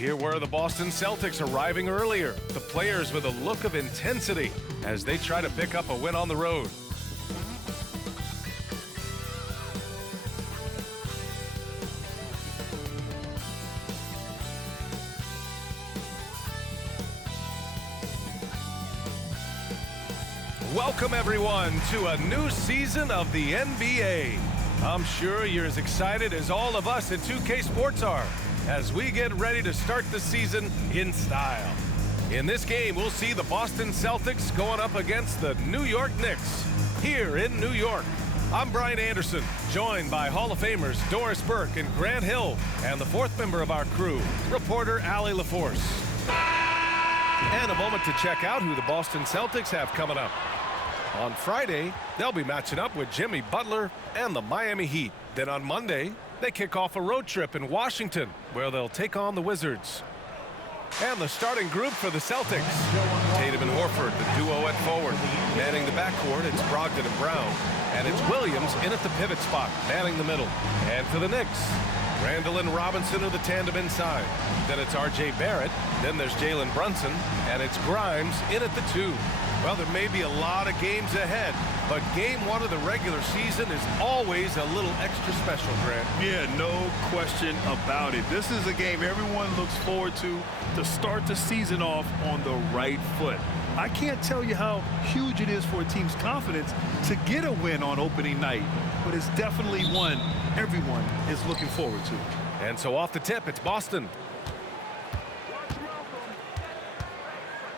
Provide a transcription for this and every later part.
Here were the Boston Celtics arriving earlier, the players with a look of intensity as they try to pick up a win on the road. Welcome everyone to a new season of the NBA. I'm sure you're as excited as all of us at 2K Sports are as we get ready to start the season in style. In this game, we'll see the Boston Celtics going up against the New York Knicks here in New York. I'm Brian Anderson, joined by Hall of Famers Doris Burke and Grant Hill, and the fourth member of our crew, reporter Allie LaForce. And a moment to check out who the Boston Celtics have coming up. On Friday, they'll be matching up with Jimmy Butler and the Miami Heat. Then on Monday, they kick off a road trip in Washington, where they'll take on the Wizards. And the starting group for the Celtics: Tatum and Horford, the duo at forward. Manning the backcourt, it's Brogdon and Brown. And it's Williams in at the pivot spot, manning the middle. And for the Knicks, Randall and Robinson are the tandem inside. Then it's R.J. Barrett. Then there's Jalen Brunson. And it's Grimes in at the 2. Well, there may be a lot of games ahead, but game one of the regular season is always a little extra special, Grant. Yeah, no question about it. This is a game everyone looks forward to start the season off on the right foot. I can't tell you how huge it is for a team's confidence to get a win on opening night, but it's definitely one everyone is looking forward to. And so off the tip, it's Boston.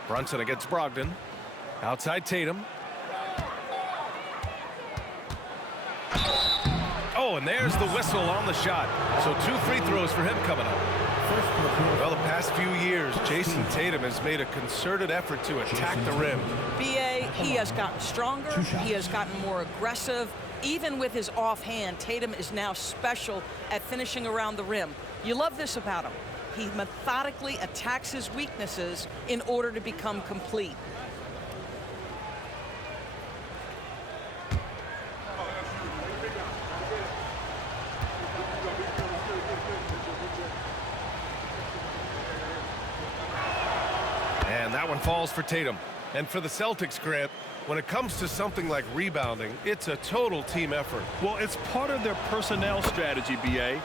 Brunson against Brogdon. Outside Tatum. Oh, and there's the whistle on the shot. So 2 free throws for him coming up. Well, the past few years, Jason Tatum has made a concerted effort to attack the rim. B.A., he has gotten stronger. He has gotten more aggressive. Even with his offhand, Tatum is now special at finishing around the rim. You love this about him. He methodically attacks his weaknesses in order to become complete. And that one falls for Tatum. And for the Celtics, Grant, when it comes to something like rebounding, it's a total team effort. Well, it's part of their personnel strategy, B.A.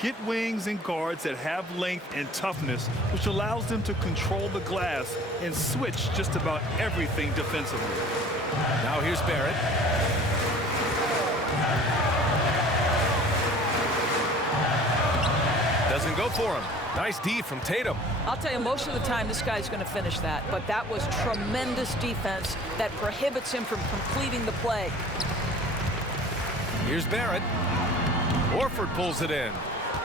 Get wings and guards that have length and toughness, which allows them to control the glass and switch just about everything defensively. Now here's Barrett. Doesn't go for him. Nice D from Tatum. I'll tell you, most of the time this guy's going to finish that, but that was tremendous defense that prohibits him from completing the play. Here's Barrett. Horford pulls it in.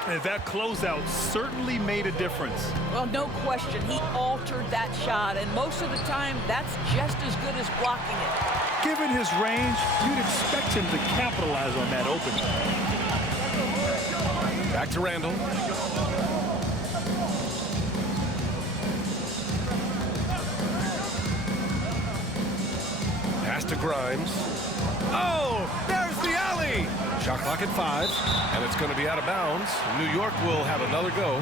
And that closeout certainly made a difference. Well, no question. He altered that shot, and most of the time, that's just as good as blocking it. Given his range, you'd expect him to capitalize on that opening. Back to Randall. Pass to Grimes. Oh, there's the alley! Shot clock at 5, and it's going to be out of bounds. New York will have another go.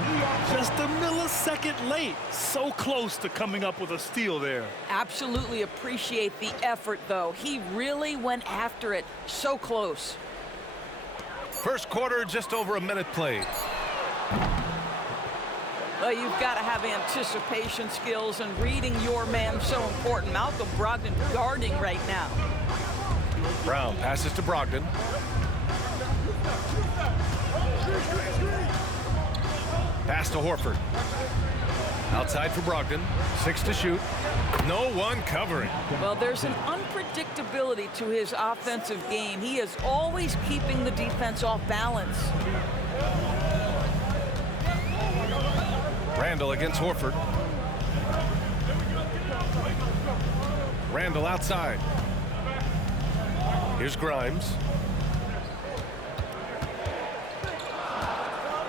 Just a millisecond late. So close to coming up with a steal there. Absolutely appreciate the effort, though. He really went after it. So close. First quarter, just over a minute played. Well, you've got to have anticipation skills, and reading your man so important. Malcolm Brogdon guarding right now. Brown passes to Brogdon. Pass to Horford. Outside for Brogdon. 6 to shoot. No one covering. Well, there's an unpredictability to his offensive game. He is always keeping the defense off balance. Randall against Horford. Randall outside. Here's Grimes.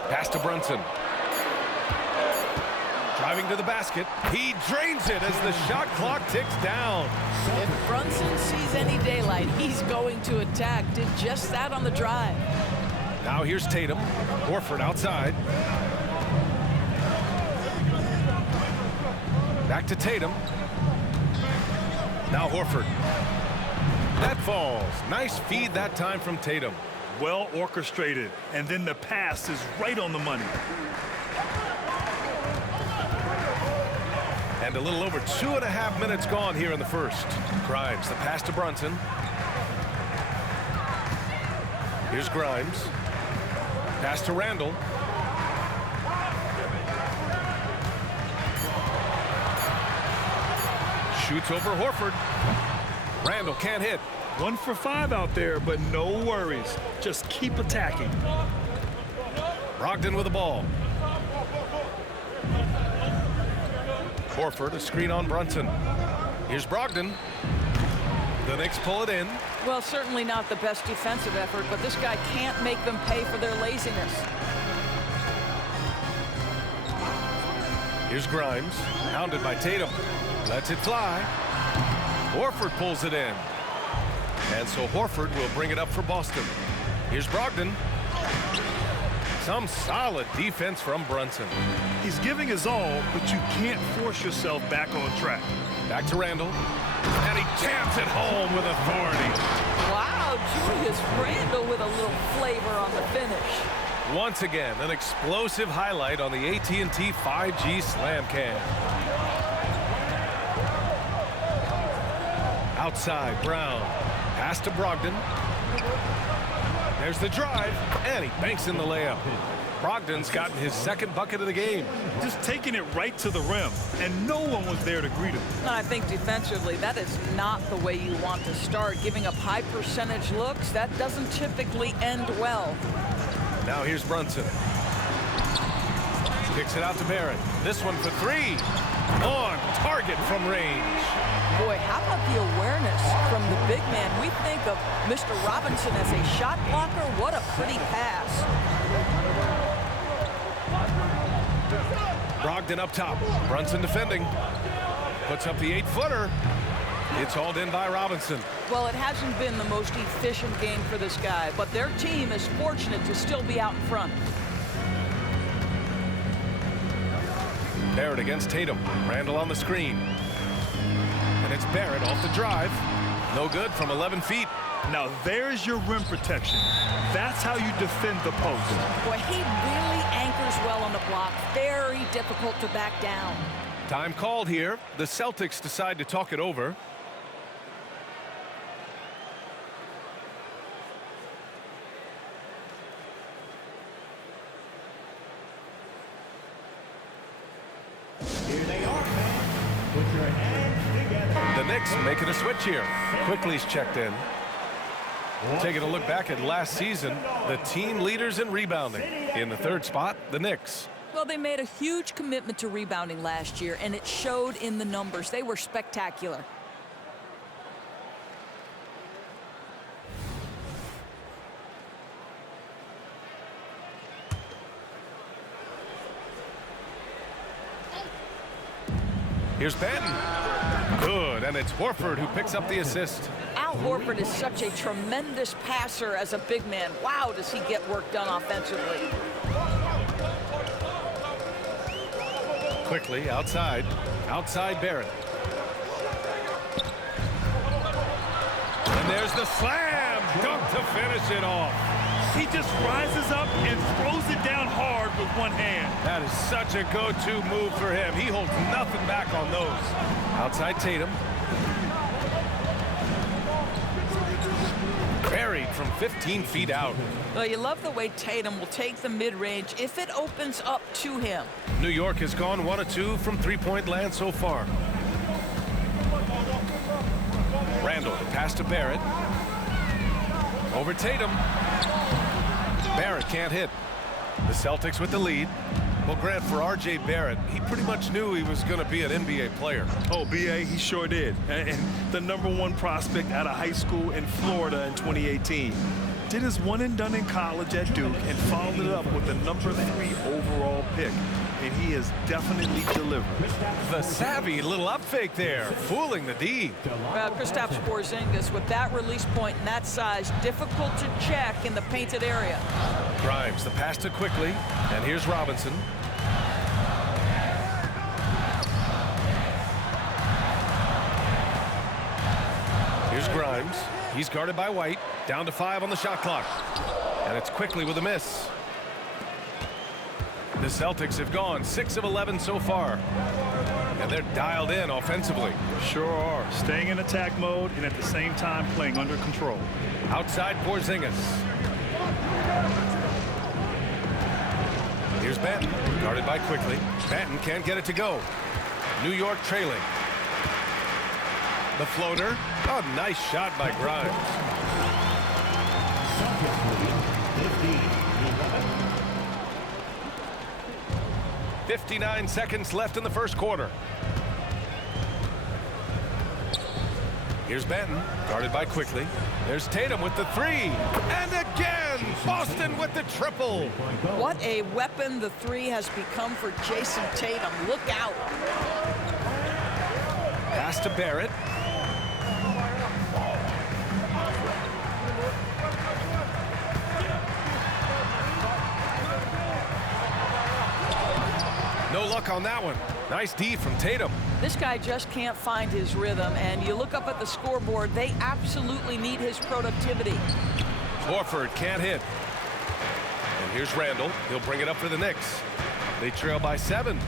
Pass to Brunson. Driving to the basket. He drains it as the shot clock ticks down. If Brunson sees any daylight, he's going to attack. Did just that on the drive. Now here's Tatum. Horford outside. Back to Tatum. Now Horford. That falls. Nice feed that time from Tatum. Well orchestrated, and then the pass is right on the money. And a little over 2.5 minutes gone here in the first. Grimes, the pass to Brunson. Here's Grimes. Pass to Randall. Shoots over Horford. Randall can't hit. 1 for 5 out there, but no worries. Just keep attacking. Brogdon with the ball. Horford, a screen on Brunson. Here's Brogdon. The Knicks pull it in. Well, certainly not the best defensive effort, but this guy can't make them pay for their laziness. Here's Grimes, hounded by Tatum. Lets it fly. Horford pulls it in. And so Horford will bring it up for Boston. Here's Brogdon. Some solid defense from Brunson. He's giving his all, but you can't force yourself back on track. Back to Randall. And he jams it home with authority. Wow, Julius Randall with a little flavor on the finish. Once again, an explosive highlight on the AT&T 5G Slam Cam. Outside, Brown. Pass to Brogdon. There's the drive, and he banks in the layup. Brogdon's gotten his second bucket of the game. Just taking it right to the rim, and no one was there to greet him. I think defensively, that is not the way you want to start. Giving up high percentage looks, that doesn't typically end well. Now here's Brunson. Kicks it out to Barrett. This one for three. On target from range. Boy, how about the awareness from the big man? We think of Mr. Robinson as a shot blocker. What a pretty pass. Brogdon up top. Brunson defending. Puts up the 8-footer. It's hauled in by Robinson. Well, it hasn't been the most efficient game for this guy, but their team is fortunate to still be out in front. Barrett against Tatum. Randall on the screen. And it's Barrett off the drive. No good from 11 feet. Now there's your rim protection. That's how you defend the post. Boy, he really anchors well on the block. Very difficult to back down. Time called here. The Celtics decide to talk it over. The Knicks making a switch here. Quickly's checked in. Taking a look back at last season, the team leaders in rebounding. In the third spot, the Knicks. Well, they made a huge commitment to rebounding last year, and it showed in the numbers. They were spectacular. Here's Banton. Good, and it's Horford who picks up the assist. Al Horford is such a tremendous passer as a big man. Wow, does he get work done offensively. Quickly, outside. Outside Barrett. And there's the slam dunk to finish it off. He just rises up and throws it down hard with one hand. That is such a go-to move for him. He holds nothing back on those. Outside Tatum. Buried from 15 feet out. Well, you love the way Tatum will take the mid-range if it opens up to him. New York has gone 1 of 2 from three-point land so far. Randall, pass to Barrett. Over Tatum. Barrett can't hit. The Celtics with the lead. Well, Grant, for R.J. Barrett, he pretty much knew he was going to be an NBA player. Oh, B.A., he sure did. And the #1 prospect out of high school in Florida in 2018. Did his one and done in college at Duke and followed it up with the #3 overall pick. And he has definitely delivered. The savvy little up fake there, fooling the D. Well, Kristaps Porzingis with that release point and that size, difficult to check in the painted area. Grimes, the pass to Quickly, and here's Robinson. Grimes. He's guarded by White. Down to 5 on the shot clock. And it's quickly with a miss. The Celtics have gone 6 of 11 so far. And they're dialed in offensively. Sure are. Staying in attack mode and at the same time playing under control. Outside Porzingis. Here's Benton, guarded by quickly. Benton can't get it to go. New York trailing. The floater. Oh, nice shot by Grimes. 59 seconds left in the first quarter. Here's Benton, guarded by quickly. There's Tatum with the 3. And again, Boston with the triple. What a weapon the 3 has become for Jason Tatum. Look out. Pass to Barrett. No luck on that one. Nice D from Tatum. This guy just can't find his rhythm, and you look up at the scoreboard, they absolutely need his productivity. Horford can't hit. And here's Randall. He'll bring it up for the Knicks. They trail by 7.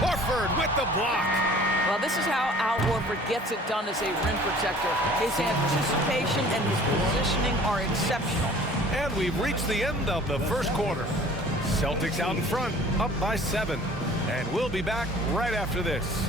Horford with the block. Well, this is how Al Horford gets it done as a rim protector. His anticipation and his positioning are exceptional. And we've reached the end of the first quarter. Celtics out in front, up by 7. And we'll be back right after this.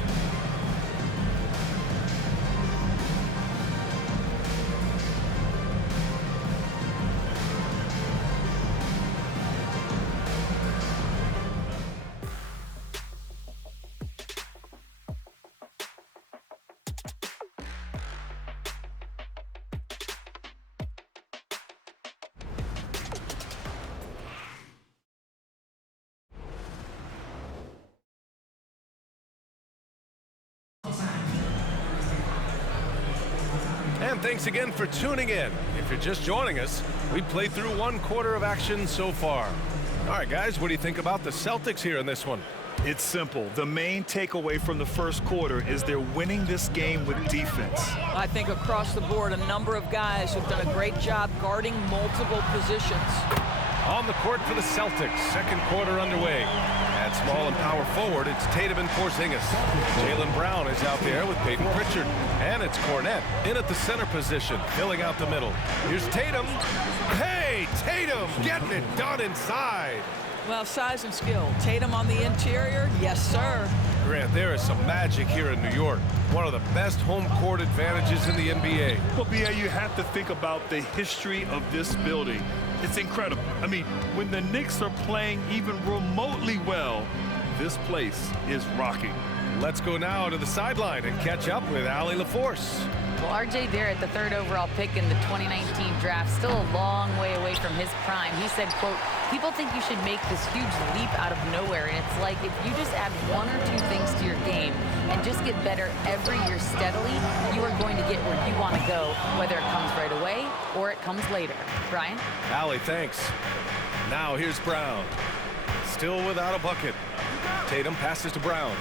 And thanks again for tuning in. If you're just joining us, we played through 1 quarter of action so far. All right, guys, what do you think about the Celtics here in this one? It's simple. The main takeaway from the first quarter is they're winning this game with defense. I think across the board, a number of guys have done a great job guarding multiple positions. On the court for the Celtics, second quarter underway. At small and power forward, it's Tatum and Porzingis. Jaylen Brown is out there with Peyton Pritchard. And it's Cornette in at the center position, filling out the middle. Here's Tatum. Hey, Tatum getting it done inside. Well, size and skill. Tatum on the interior, yes, sir. Grant, there is some magic here in New York. One of the best home court advantages in the NBA. Well, B.A., you have to think about the history of this building. It's incredible. I mean, when the Knicks are playing even remotely well, this place is rocking. Let's go now to the sideline and catch up with Allie LaForce. Well, R.J. Barrett, the 3rd overall pick in the 2019 draft, still a long way away from his prime. He said, quote, people think you should make this huge leap out of nowhere. And it's like if you just add 1 or 2 things to your game and just get better every year steadily, you are going to get where you want to go, whether it comes right away or it comes later. Brian? Allie, thanks. Now here's Brown. Still without a bucket. Tatum passes to Brown.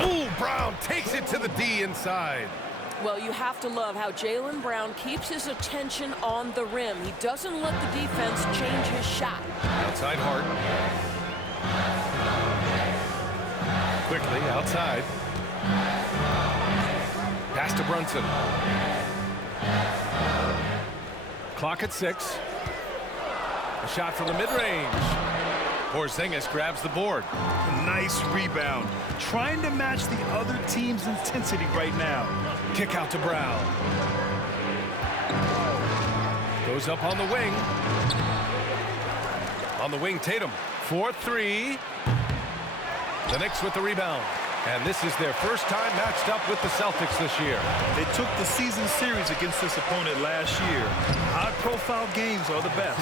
Ooh, Brown takes it to the D inside. Well, you have to love how Jaylen Brown keeps his attention on the rim. He doesn't let the defense change his shot. Outside Hart. Quickly outside. Pass to Brunson. Clock at 6. A shot from the mid-range. Porzingis grabs the board. Nice rebound. Trying to match the other team's intensity right now. Kick out to Brown. Goes up on the wing. On the wing, Tatum. 4-3. The Knicks with the rebound. And this is their first time matched up with the Celtics this year. They took the season series against this opponent last year. High-profile games are the best.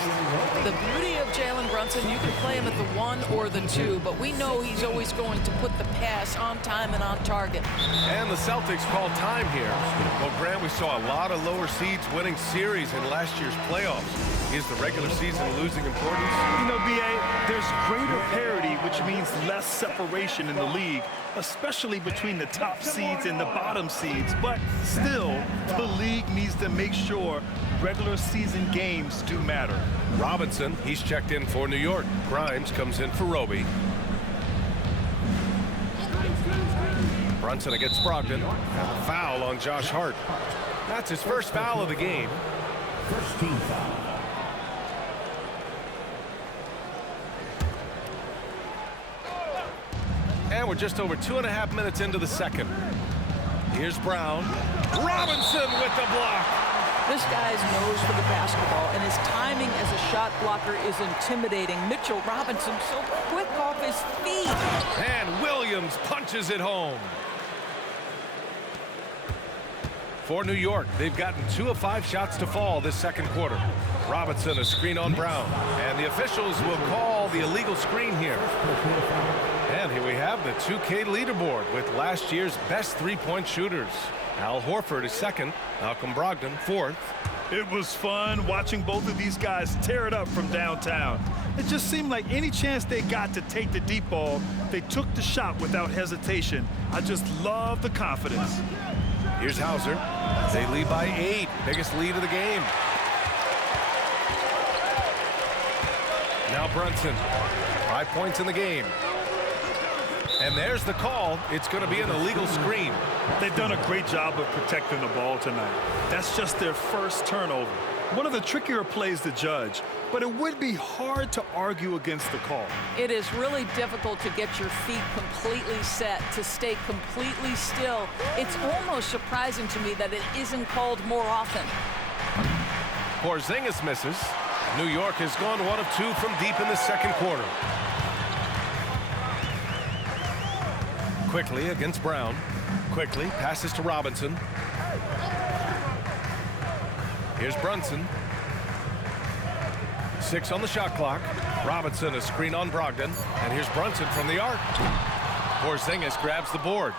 The beauty of Jalen Brunson, you can play him at the 1 or the 2, but we know he's always going to put the pass on time and on target. And the Celtics call time here. Well, Grant, we saw a lot of lower seeds winning series in last year's playoffs. Is the regular season losing importance? You know, B.A., there's greater parity, which means less separation in the league, especially between the top seeds and the bottom seeds. But still, the league needs to make sure regular season games do matter. Robinson, he's checked in for New York. Grimes comes in for Roby. Brunson against Brogdon. And a foul on Josh Hart. That's his first foul of the game. First team foul. And we're just over 2.5 minutes into the second. Here's Brown. Robinson with the block. This guy's nose for the basketball, and his timing as a shot blocker is intimidating. Mitchell Robinson so quick off his feet. And Williams punches it home. For New York, they've gotten 2 of 5 shots to fall this second quarter. Robinson, a screen on Brown. And the officials will call the illegal screen here. And here we have the 2K leaderboard with last year's best three-point shooters. Al Horford is second. Malcolm Brogdon fourth. It was fun watching both of these guys tear it up from downtown. It just seemed like any chance they got to take the deep ball, they took the shot without hesitation. I just love the confidence. Here's Hauser. They lead by 8. Biggest lead of the game. Now Brunson. 5 points in the game. And there's the call. It's going to be an illegal screen. They've done a great job of protecting the ball tonight. That's just their first turnover. One of the trickier plays to judge, but it would be hard to argue against the call. It is really difficult to get your feet completely set, to stay completely still. It's almost surprising to me that it isn't called more often. Porzingis misses. New York has gone 1 of 2 from deep in the second quarter. Quickly against Brown. Quickly passes to Robinson. Here's Brunson. 6 on the shot clock. Robinson, a screen on Brogdon. And here's Brunson from the arc. Porzingis grabs the board.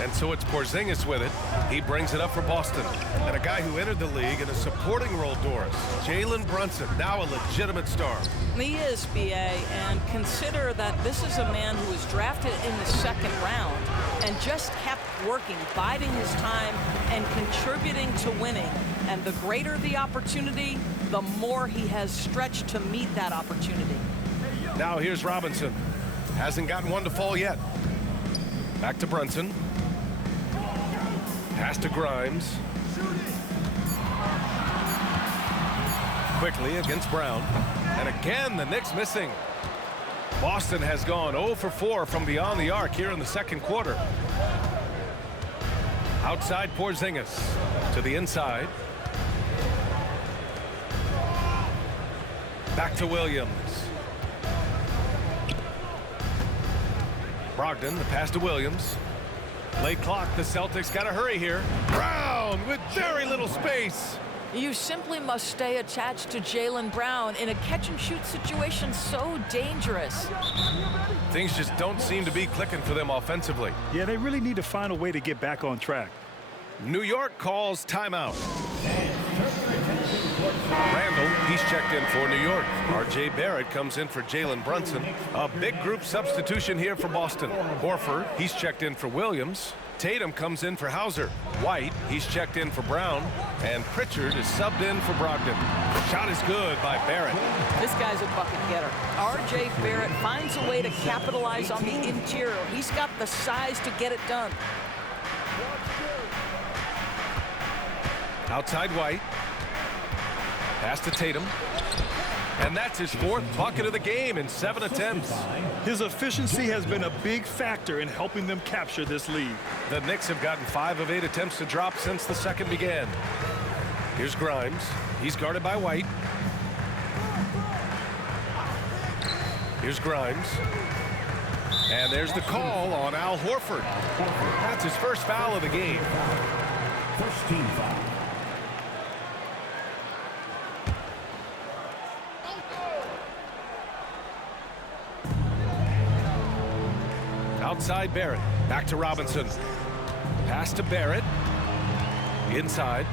And so it's Porzingis with it. He brings it up for Boston. And a guy who entered the league in a supporting role, Doris. Jalen Brunson, now a legitimate star. He is, B.A., and consider that this is a man who was drafted in the second round and just kept working, biding his time, and contributing to winning. And the greater the opportunity, the more he has stretched to meet that opportunity. Now here's Robinson. Hasn't gotten one to fall yet. Back to Brunson. Pass to Grimes. Quickly against Brown. And again, the Knicks missing. Boston has gone 0 for 4 from beyond the arc here in the second quarter. Outside Porzingis to the inside. Back to Williams. Brogdon, the pass to Williams. Late clock, the Celtics got to hurry here. Brown with very little space. You simply must stay attached to Jalen Brown in a catch-and-shoot situation so dangerous. Things just don't seem to be clicking for them offensively. Yeah, they really need to find a way to get back on track. New York calls timeout. Randall, he's checked in for New York. R.J. Barrett comes in for Jalen Brunson. A big group substitution here for Boston. Horford, he's checked in for Williams. Tatum comes in for Hauser. White, he's checked in for Brown. And Pritchard is subbed in for Brogdon. Shot is good by Barrett. This guy's a bucket getter. R.J. Barrett finds a way to capitalize on the interior. He's got the size to get it done. Outside White. Pass to Tatum. And that's his 4th bucket of the game in 7 attempts. His efficiency has been a big factor in helping them capture this lead. The Knicks have gotten 5 of 8 attempts to drop since the second began. Here's Grimes. He's guarded by White. Here's Grimes. And there's the call on Al Horford. That's his first foul of the game. First team foul. Outside Barrett. Back to Robinson. Pass to Barrett. Inside.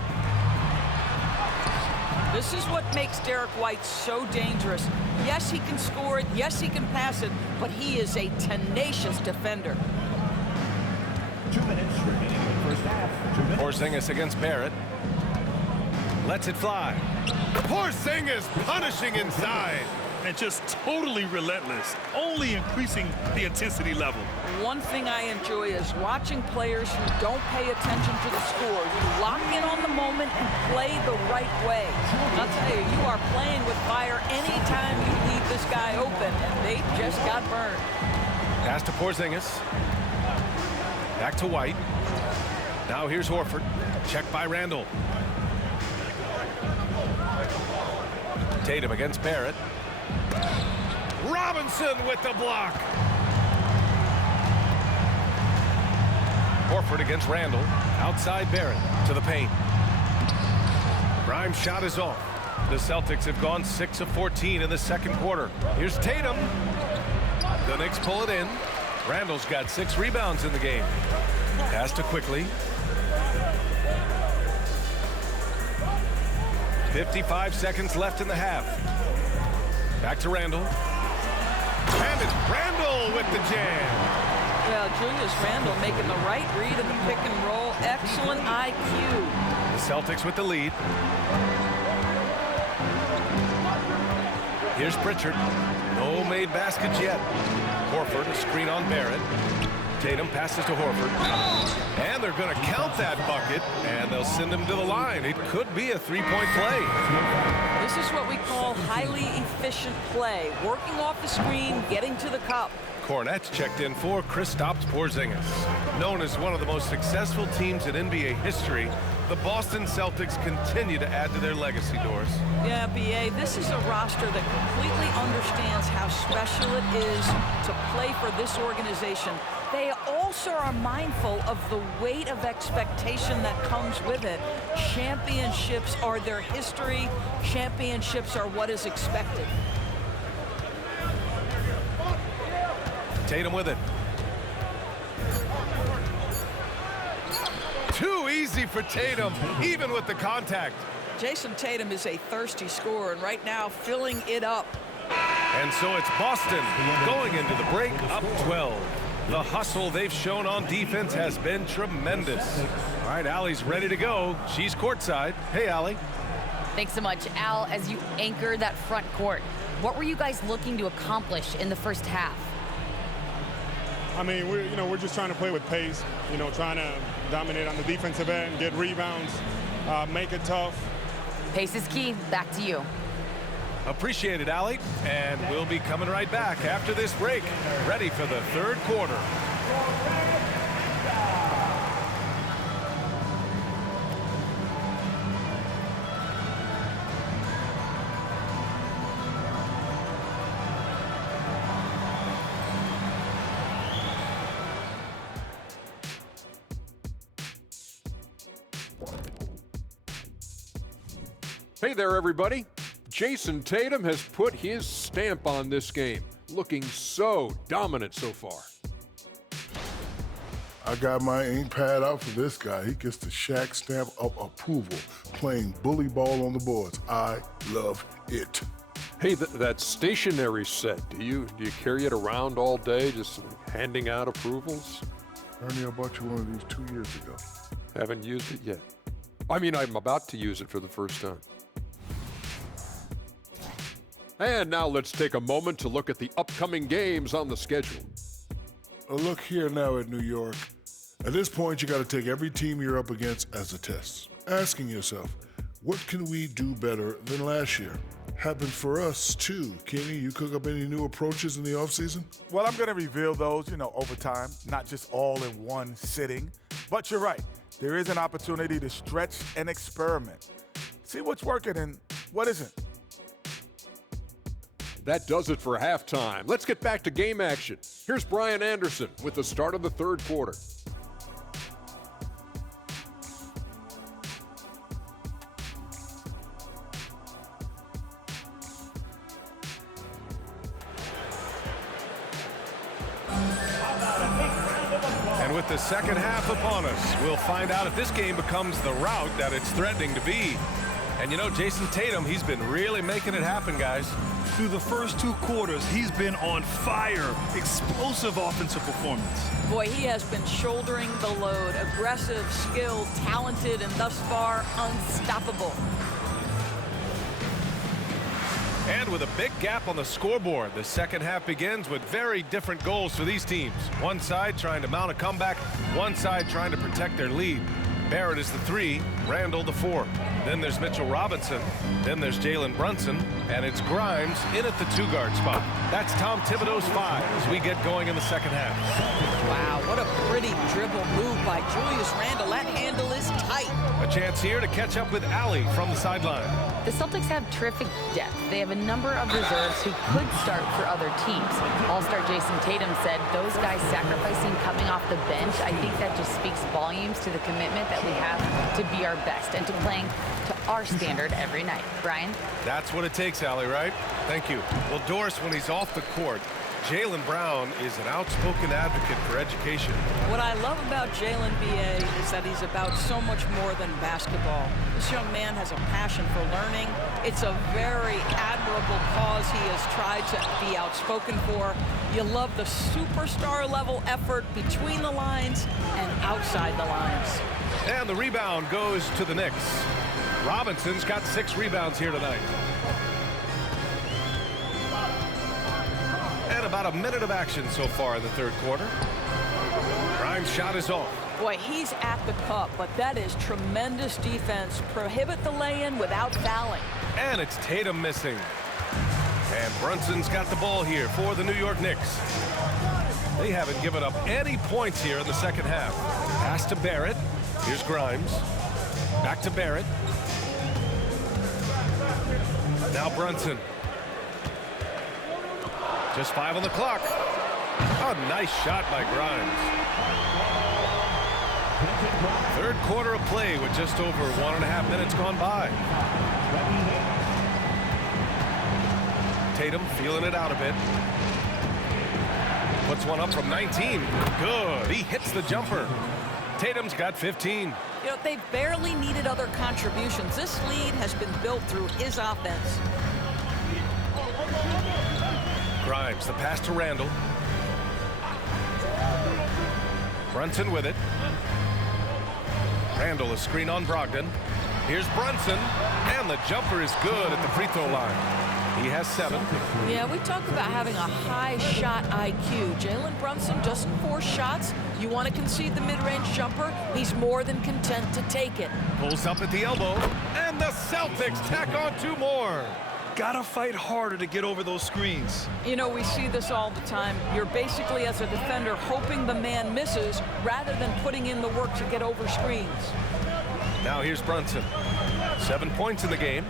This is what makes Derek White so dangerous. Yes, he can score it. Yes, he can pass it. But he is a tenacious defender. 2 minutes remaining in the first half. 2 minutes. Porzingis against Barrett. Lets it fly. Porzingis punishing inside. And just totally relentless, only increasing the intensity level. One thing I enjoy is watching players who don't pay attention to the score. You lock in on the moment and play the right way. I'll tell you, you are playing with fire anytime you leave this guy open, and they just got burned. Pass to Porzingis. Back to White. Now here's Horford. Checked by Randall. Tatum against Barrett. Robinson with the block. Horford against Randall. Outside Barrett to the paint. Grimes' shot is off. The Celtics have gone 6 of 14 in the second quarter. Here's Tatum. The Knicks pull it in. Randall's got 6 rebounds in the game. Pass to Quickly. 55 seconds left in the half. Back to Randall. And it's Randall with the jam. Well, Julius Randle making the right read in the pick and roll. Excellent IQ. The Celtics with the lead. Here's Pritchard. No made baskets yet. Horford, a screen on Barrett. Tatum passes to Horford. And they're going to count that bucket, and they'll send him to the line. It could be a three-point play. This is what we call highly efficient play. Working off the screen, getting to the cup. Cornette's checked in for Kristaps Porzingis. Known as one of the most successful teams in NBA history, the Boston Celtics continue to add to their legacy, Doris. Yeah, B.A., this is a roster that completely understands how special it is to play for this organization. They also are mindful of the weight of expectation that comes with it. Championships are their history. Championships are what is expected. Tatum with it. Too easy for Tatum, even with the contact. Jason Tatum is a thirsty scorer, and right now filling it up. And so it's Boston going into the break up 12. The hustle they've shown on defense has been tremendous. All right, Allie's ready to go. She's courtside. Hey, Allie. Thanks so much, Al. As you anchor that front court, what were you guys looking to accomplish in the first half? I mean, we're just trying to play with pace, trying to dominate on the defensive end, get rebounds, make it tough. Pace is key. Back to you. Appreciate it, Allie. And we'll be coming right back after this break, ready for the third quarter. Hey there, everybody. Jason Tatum has put his stamp on this game, looking so dominant so far. I got my ink pad out for this guy. He gets the Shaq stamp of approval, playing bully ball on the boards. I love it. Hey, that stationery set, do you carry it around all day, just handing out approvals? Ernie, I bought you one of these 2 years ago. Haven't used it yet. I mean, I'm about to use it for the first time. And now let's take a moment to look at the upcoming games on the schedule. Look here now at New York. At this point, you got to take every team you're up against as a test. Asking yourself, what can we do better than last year? Happened for us, too. Kenny, you cook up any new approaches in the offseason? Well, I'm going to reveal those, over time, not just all in one sitting. But you're right. There is an opportunity to stretch and experiment. See what's working and what isn't. That does it for halftime. Let's get back to game action. Here's Brian Anderson with the start of the third quarter. And with the second half upon us, we'll find out if this game becomes the rout that it's threatening to be. And you know, Jason Tatum, he's been really making it happen, guys. Through the first 2 quarters, he's been on fire. Explosive offensive performance. Boy, he has been shouldering the load. Aggressive, skilled, talented, and thus far unstoppable. And with a big gap on the scoreboard, the second half begins with very different goals for these teams. One side trying to mount a comeback, one side trying to protect their lead. Barrett is the 3, Randall the 4. Then there's Mitchell Robinson. Then there's Jalen Brunson. And it's Grimes in at the 2-guard spot. That's Tom Thibodeau's 5 as we get going in the second half. Wow, what a pretty dribble move by Julius Randle. That handle is tight. A chance here to catch up with Allie from the sideline. The Celtics have terrific depth. They have a number of reserves who could start for other teams. All-star Jason Tatum said those guys sacrificing coming off the bench, I think that just speaks volumes to the commitment that we have to be our best and to playing to our standard every night. Brian? That's what it takes, Allie, right? Thank you. Well, Doris, when he's off the court, Jaylen Brown is an outspoken advocate for education. What I love about Jalen, B.A., is that he's about so much more than basketball. This young man has a passion for learning. It's a very admirable cause he has tried to be outspoken for. You love the superstar level effort between the lines and outside the lines. And the rebound goes to the Knicks. Robinson's got 6 rebounds here tonight. And about a minute of action so far in the third quarter. Grimes' shot is off. Boy, he's at the cup, but that is tremendous defense. Prohibit the lay-in without fouling. And it's Tatum missing. And Brunson's got the ball here for the New York Knicks. They haven't given up any points here in the second half. Pass to Barrett. Here's Grimes. Back to Barrett. Now Brunson. Just 5 on the clock. A nice shot by Grimes. Third quarter of play with just over 1.5 minutes gone by. Tatum feeling it out a bit. Puts one up from 19. Good. He hits the jumper. Tatum's got 15. You know, they barely needed other contributions. This lead has been built through his offense. Grimes, the pass to Randall. Brunson with it. Randall, a screen on Brogdon. Here's Brunson, and the jumper is good at the free throw line. He has 7. Yeah, we talk about having a high shot IQ. Jalen Brunson, just 4 shots. You want to concede the mid-range jumper, he's more than content to take it. Pulls up at the elbow, and the Celtics tack on 2 more. Gotta fight harder to get over those screens. You know, we see this all the time. You're basically, as a defender, hoping the man misses rather than putting in the work to get over screens. Now here's Brunson. 7 points in the game.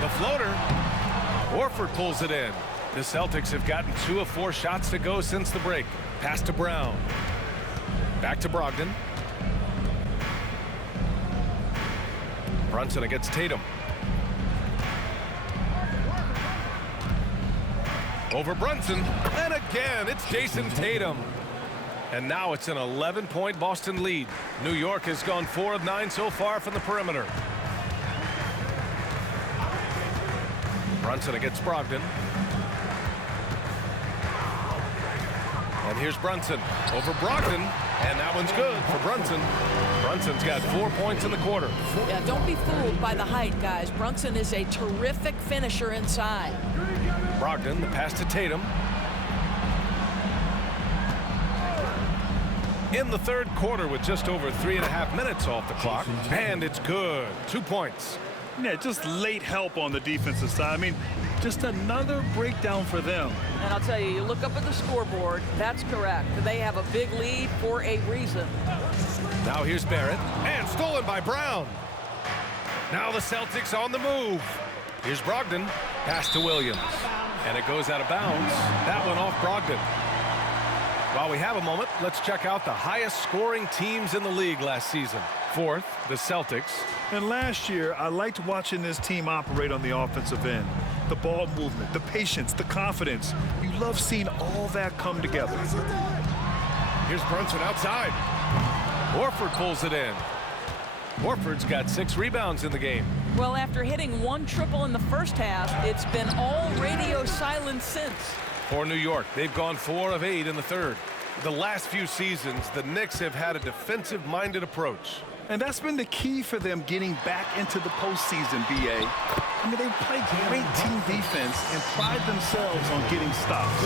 The floater. Horford pulls it in. The Celtics have gotten 2 of 4 shots to go since the break. Pass to Brown. Back to Brogdon. Brunson against Tatum. Over Brunson, and again, it's Jason Tatum. And now it's an 11-point Boston lead. New York has gone 4 of 9 so far from the perimeter. Brunson against Brogdon. And here's Brunson over Brogdon, and that one's good for Brunson. Brunson's got 4 points in the quarter. Yeah, don't be fooled by the height, guys. Brunson is a terrific finisher inside. Brogdon, the pass to Tatum. In the third quarter with just over 3.5 minutes off the clock, and it's good. 2 points. Yeah, just late help on the defensive side. I mean, just another breakdown for them. And I'll tell you, you look up at the scoreboard, that's correct. They have a big lead for a reason. Now here's Barrett, and stolen by Brown. Now the Celtics on the move. Here's Brogdon. Pass to Williams. And it goes out of bounds. That one off Brogdon. While we have a moment, let's check out the highest scoring teams in the league last season. Fourth, the Celtics. And last year, I liked watching this team operate on the offensive end. The ball movement, the patience, the confidence. You love seeing all that come together. Here's Brunson outside. Horford pulls it in. Horford's got 6 rebounds in the game. Well, after hitting 1 triple in the first half, it's been all radio silence since. For New York, they've gone 4 of 8 in the third. The last few seasons, the Knicks have had a defensive-minded approach. And that's been the key for them getting back into the postseason, B.A. I mean, they play great team defense and pride themselves on getting stops.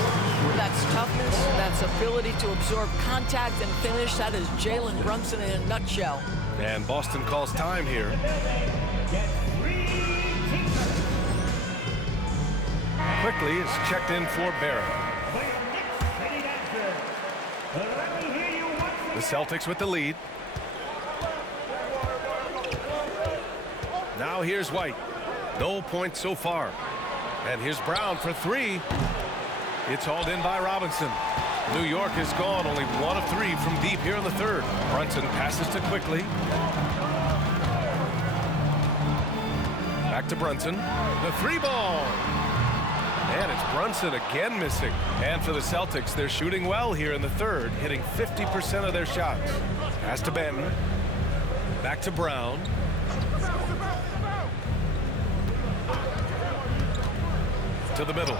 That's toughness, that's ability to absorb contact and finish. That is Jalen Brunson in a nutshell. And Boston calls time here. Quickly is checked in for Barrett. The Celtics with the lead. Now here's White. No points so far. And here's Brown for 3. It's hauled in by Robinson. New York has gone only 1 of 3 from deep here in the third. Brunson passes to Quickly. Back to Brunson. The 3-ball. And it's Brunson again missing. And for the Celtics, they're shooting well here in the third, hitting 50% of their shots. Pass to Benton. Back to Brown. To the middle.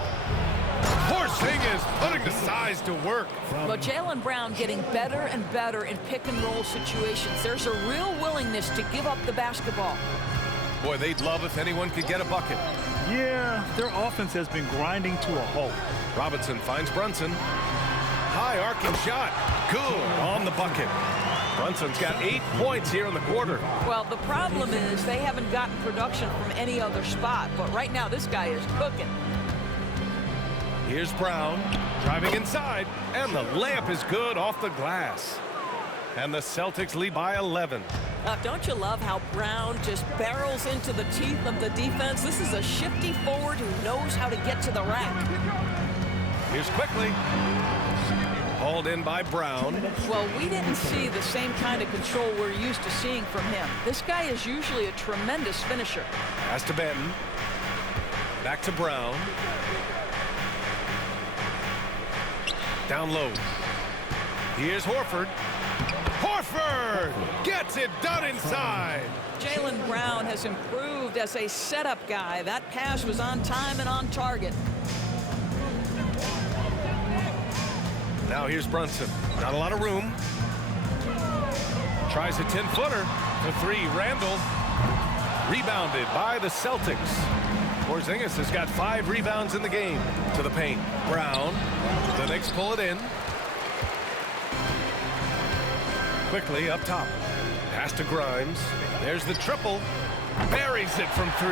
Porzingis putting the size to work. But Jaylen Brown getting better and better in pick-and-roll situations. There's a real willingness to give up the basketball. Boy, they'd love if anyone could get a bucket. Yeah, their offense has been grinding to a halt. Robinson finds Brunson. High arcing shot. Good on the bucket. Brunson's got 8 points here in the quarter. Well, the problem is they haven't gotten production from any other spot. But right now, this guy is cooking. Here's Brown driving inside, and the layup is good off the glass. And the Celtics lead by 11. Don't you love how Brown just barrels into the teeth of the defense? This is a shifty forward who knows how to get to the rack. Here's Quickly. Hauled in by Brown. Well, we didn't see the same kind of control we're used to seeing from him. This guy is usually a tremendous finisher. Pass to Benton. Back to Brown. Down low. Here's Horford. Horford gets it done inside. Jaylen Brown has improved as a setup guy. That pass was on time and on target. Now here's Brunson. Not a lot of room. Tries a 10-footer. For 3, Randall. Rebounded by the Celtics. Porzingis has got 5 rebounds in the game. To the paint. Brown. The Knicks pull it in. Quickly up top. Pass to Grimes. There's the triple. Buries it from 3.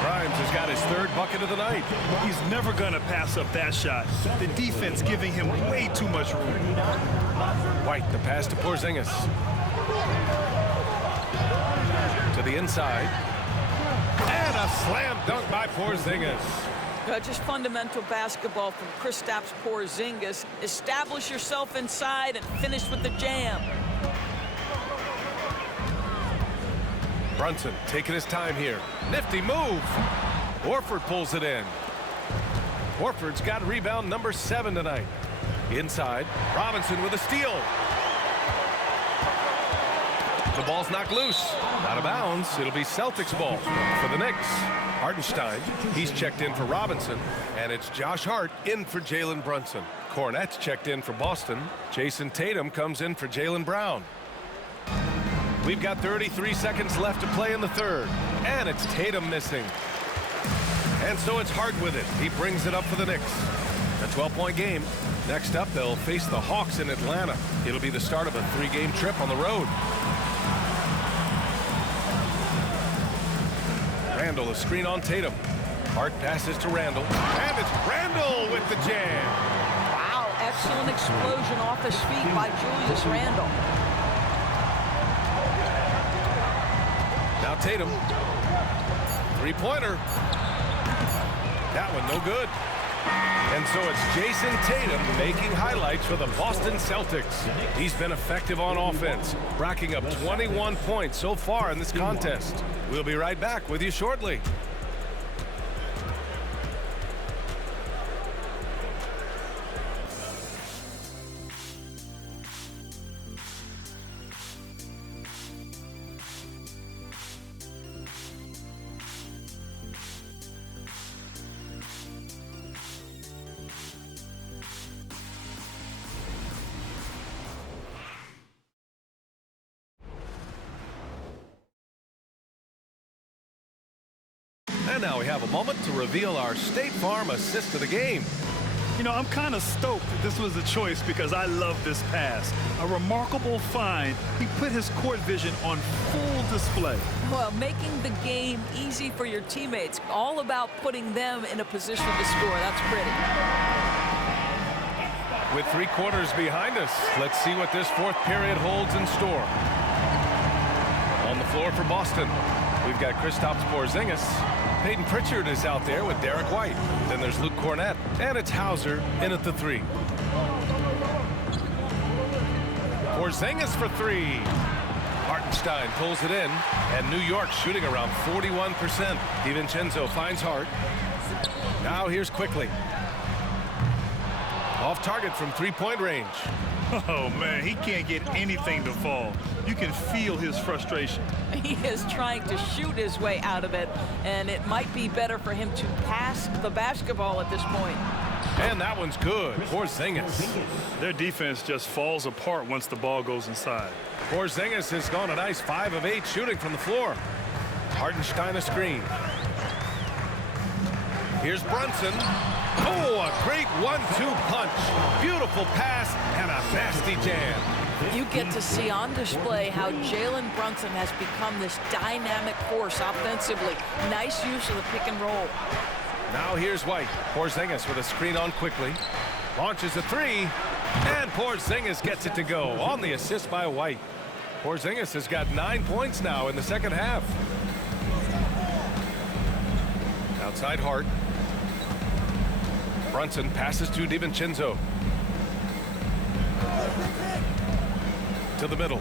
Grimes has got his 3rd bucket of the night. He's never going to pass up that shot. The defense giving him way too much room. White, the pass to Porzingis. To the inside. And a slam dunk by Porzingis. Just fundamental basketball from Kristaps Porzingis. Establish yourself inside and finish with the jam. Brunson taking his time here. Nifty move. Horford pulls it in. Horford's got rebound number 7 tonight. Inside. Robinson with a steal. The ball's knocked loose. Out of bounds. It'll be Celtics ball for the Knicks. Hartenstein, he's checked in for Robinson. And it's Josh Hart in for Jalen Brunson. Cornette's checked in for Boston. Jason Tatum comes in for Jaylen Brown. We've got 33 seconds left to play in the third. And it's Tatum missing. And so it's Hart with it. He brings it up for the Knicks. A 12-point game. Next up, they'll face the Hawks in Atlanta. It'll be the start of a 3-game trip on the road. Randall, a screen on Tatum. Hart passes to Randall. And it's Randall with the jam. Wow, excellent explosion off his feet by Julius Randall. Now Tatum. 3-pointer. That one no good. And so it's Jason Tatum making highlights for the Boston Celtics. He's been effective on offense, racking up 21 points so far in this contest. We'll be right back with you shortly. And now we have a moment to reveal our State Farm assist of the game. You know, I'm kind of stoked that this was a choice because I love this pass. A remarkable find. He put his court vision on full display. Well, making the game easy for your teammates. All about putting them in a position to score. That's pretty. With 3 quarters behind us, let's see what this fourth period holds in store. On the floor for Boston, we've got Kristaps Porzingis. Peyton Pritchard is out there with Derek White. Then there's Luke Cornett, and it's Hauser in at the 3. Porzingis for 3. Hartenstein pulls it in, and New York shooting around 41%. DiVincenzo finds Hart. Now here's Quickly. Off target from 3-point range. Oh, man, he can't get anything to fall. You can feel his frustration. He is trying to shoot his way out of it, and it might be better for him to pass the basketball at this point. And that one's good. Porzingis. Their defense just falls apart once the ball goes inside. Porzingis has gone a nice 5 of 8 shooting from the floor. Hartenstein a screen. Here's Brunson. Oh, a great 1-2 punch. Beautiful pass and a nasty jam. You get to see on display how Jalen Brunson has become this dynamic force offensively. Nice use of the pick and roll. Now here's White. Porzingis with a screen on Quickly. Launches a 3. And Porzingis gets it to go on the assist by White. Porzingis has got 9 points now in the second half. Outside Hart. Brunson passes to DiVincenzo. To the middle.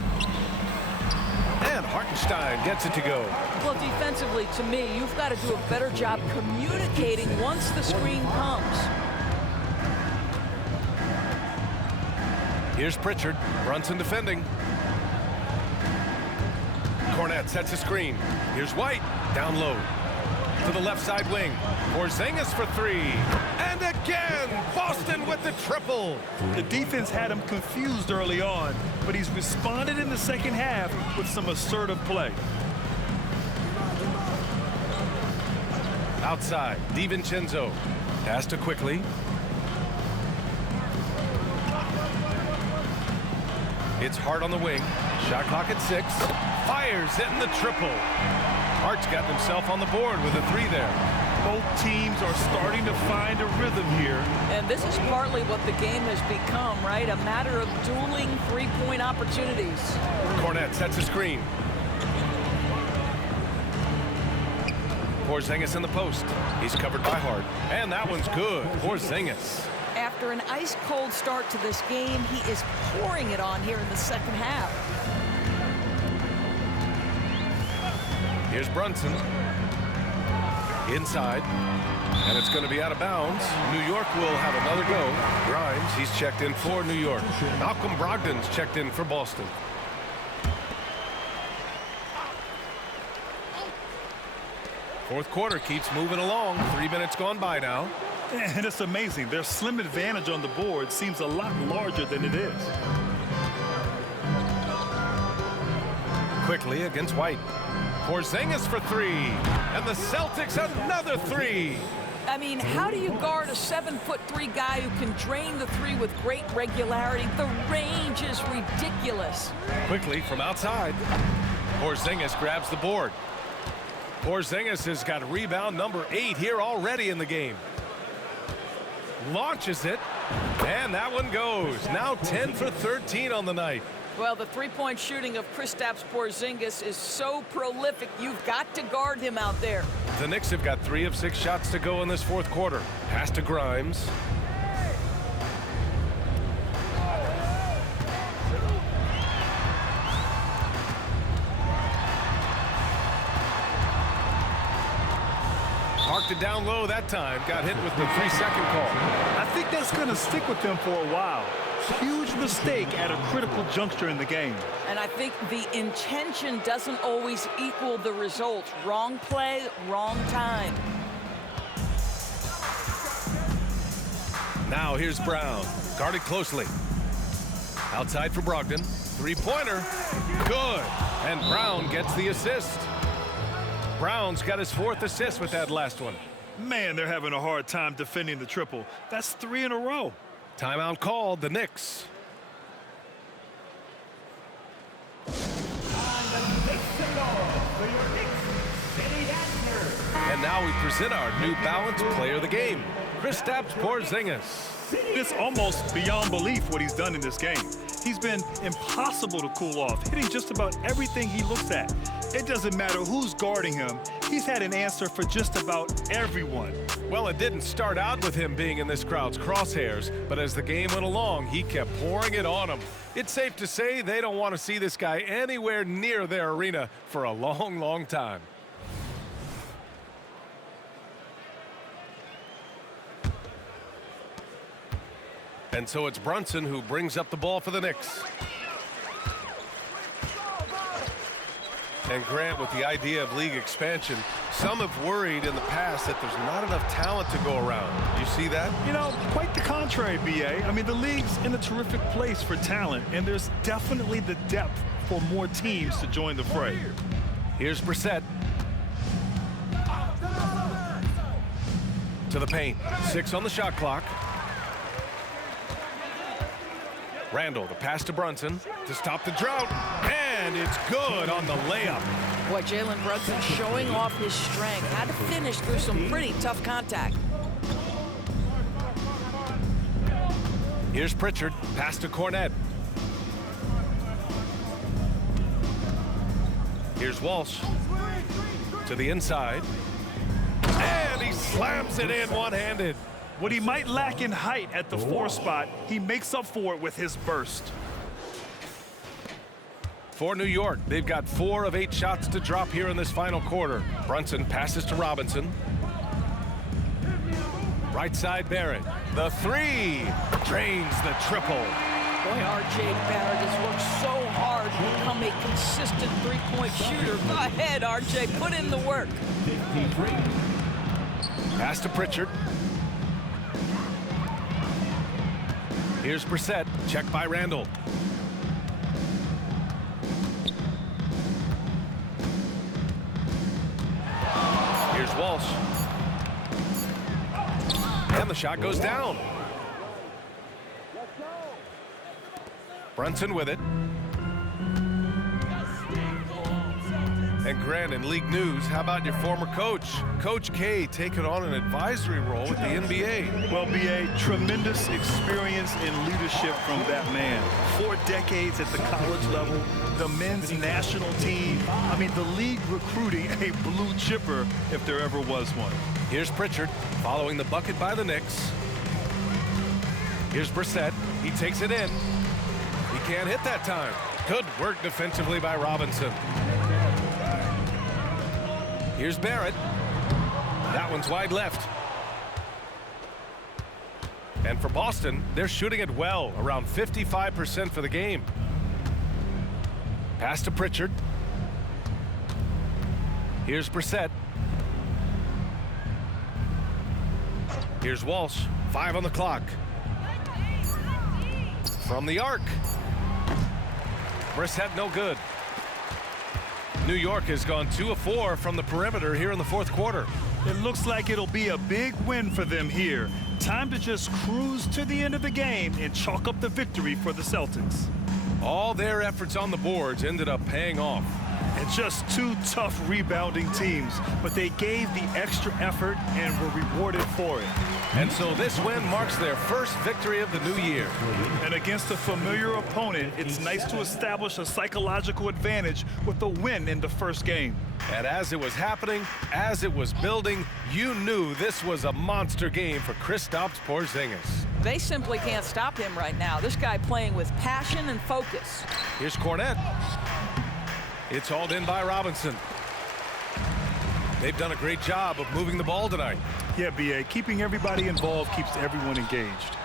And Hartenstein gets it to go. Well, defensively, to me, you've got to do a better job communicating once the screen comes. Here's Pritchard. Brunson defending. Cornett sets a screen. Here's White. Down low. To the left side wing. Porzingis for 3. And again, Boston with the triple. The defense had him confused early on, but he's responded in the second half with some assertive play. Outside, DiVincenzo. Pass to Quickly. It's Hart on the wing. Shot clock at 6. Fires in the triple. Hart's got himself on the board with a 3 there. Both teams are starting to find a rhythm here. And this is partly what the game has become, right? A matter of dueling 3-point opportunities. Cornett sets a screen. Porzingis in the post. He's covered by Hart. And that one's good. Porzingis. After an ice-cold start to this game, he is pouring it on here in the second half. Here's Brunson. Inside. And it's going to be out of bounds. New York will have another go. Grimes, he's checked in for New York. Malcolm Brogdon's checked in for Boston. Fourth quarter keeps moving along. 3 minutes gone by now. And it's amazing. Their slim advantage on the board seems a lot larger than it is. Quickly against White. Porzingis for 3. And the Celtics another 3. I mean, how do you guard a 7'3" guy who can drain the 3 with great regularity? The range is ridiculous. Quickly from outside. Porzingis grabs the board. Porzingis has got rebound number 8 here already in the game. Launches it. And that one goes. Now 10 for 13 on the night. Well, the 3-point shooting of Kristaps Porzingis is so prolific. You've got to guard him out there. The Knicks have got 3 of 6 shots to go in this fourth quarter. Pass to Grimes. Marked it down low that time. Got hit with the 3-second call. I think that's going to stick with him for a while. Huge mistake at a critical juncture in the game. And I think the intention doesn't always equal the result. Wrong play, wrong time. Now here's Brown. Guarded closely. Outside for Brogdon. 3-pointer. Good. And Brown gets the assist. Brown's got his 4th assist with that last one. Man, they're having a hard time defending the triple. That's 3 in a row. Timeout called, the Knicks. And now we present our New Balance Player of the Game, Kristaps Porzingis. It's almost beyond belief what he's done in this game. He's been impossible to cool off, hitting just about everything he looks at. It doesn't matter who's guarding him. He's had an answer for just about everyone. Well, it didn't start out with him being in this crowd's crosshairs, but as the game went along, he kept pouring it on them. It's safe to say they don't want to see this guy anywhere near their arena for a long, long time. And so it's Brunson who brings up the ball for the Knicks. And Grant, with the idea of league expansion, some have worried in the past that there's not enough talent to go around. You see that? You know, quite the contrary, B.A. I mean, the league's in a terrific place for talent, and there's definitely the depth for more teams to join the fray. Here's Brissett. To the paint. 6 on the shot clock. Randall, the pass to Brunson to stop the drought. And it's good on the layup. Boy, Jalen Brunson showing off his strength. Had to finish through some pretty tough contact. Here's Pritchard. Pass to Cornette. Here's Walsh. To the inside. And he slams it in one-handed. What he might lack in height at the 4 spot, he makes up for it with his burst. For New York, they've got 4 of 8 shots to drop here in this final quarter. Brunson passes to Robinson. Right side, Barrett. The 3 drains the triple. Boy, R.J. Barrett has worked so hard to become a consistent three-point shooter. Go ahead, R.J., put in the work. Pass to Pritchard. Here's Brissett, checked by Randall. Here's Walsh. And the shot goes down. Brunson with it. And Grant, in league news, how about your former coach? Coach K taking on an advisory role with the NBA. Well, B.A., tremendous experience in leadership from that man. 4 decades at the college level, the men's national team. I mean, the league recruiting a blue chipper if there ever was one. Here's Pritchard following the bucket by the Knicks. Here's Brissett. He takes it in. He can't hit that time. Good work defensively by Robinson. Here's Barrett. That one's wide left. And for Boston, they're shooting it well, around 55% for the game. Pass to Pritchard. Here's Brissett. Here's Walsh. 5 on the clock. From the arc. Brissett no good. New York has gone 2 of 4 from the perimeter here in the fourth quarter. It looks like it'll be a big win for them here. Time to just cruise to the end of the game and chalk up the victory for the Celtics. All their efforts on the boards ended up paying off. And just two tough rebounding teams, but they gave the extra effort and were rewarded for it. And so this win marks their first victory of the new year. And against a familiar opponent, it's nice to establish a psychological advantage with a win in the first game. And as it was happening, as it was building, you knew this was a monster game for Kristaps Porzingis. They simply can't stop him right now. This guy playing with passion and focus. Here's Cornette. It's hauled in by Robinson. They've done a great job of moving the ball tonight. Yeah, B.A., keeping everybody involved keeps everyone engaged.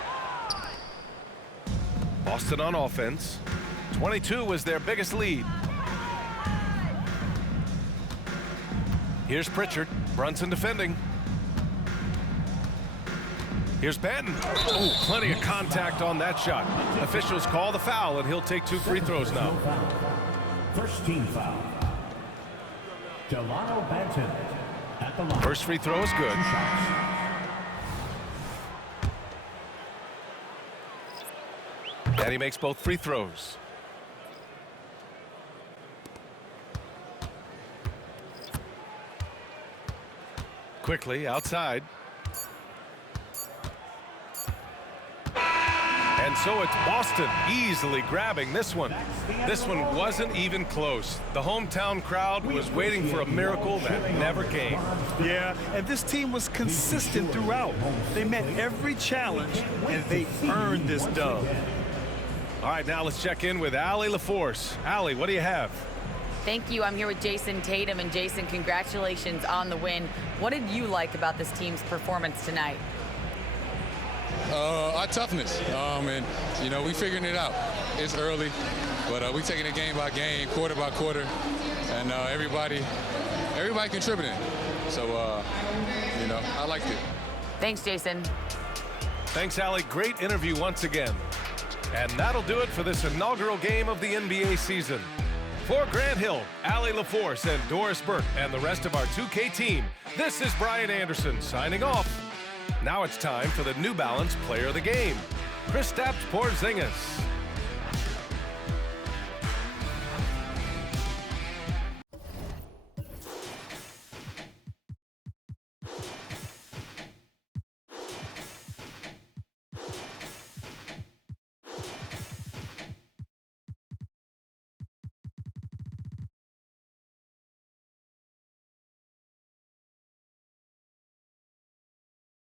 Boston on offense. 22 was their biggest lead. Here's Pritchard. Brunson defending. Here's Banton. Oh, plenty of contact on that shot. Officials call the foul, and he'll take 2 free throws now. First team foul. Delano Banton at the line. First free throw is good. 2 shots. And he makes both free throws. Quickly outside. And so it's Boston easily grabbing this one. This one wasn't even close. The hometown crowd was waiting for a miracle that never came. Yeah, and this team was consistent throughout. They met every challenge, and they earned this dub. All right, now let's check in with Allie LaForce. Allie, what do you have? Thank you. I'm here with Jason Tatum. And Jason, congratulations on the win. What did you like about this team's performance tonight? Our toughness, and you know, we figuring it out. It's early, but we taking it game by game, quarter by quarter, and everybody contributing. So you know, I liked it. Thanks, Jason. Thanks, Allie. Great interview once again. And that'll do it for this inaugural game of the NBA season. For Grant Hill, Allie LaForce, and Doris Burke, and the rest of our 2K team, this is Brian Anderson signing off. Now it's time for the New Balance Player of the Game, Kristaps Porzingis.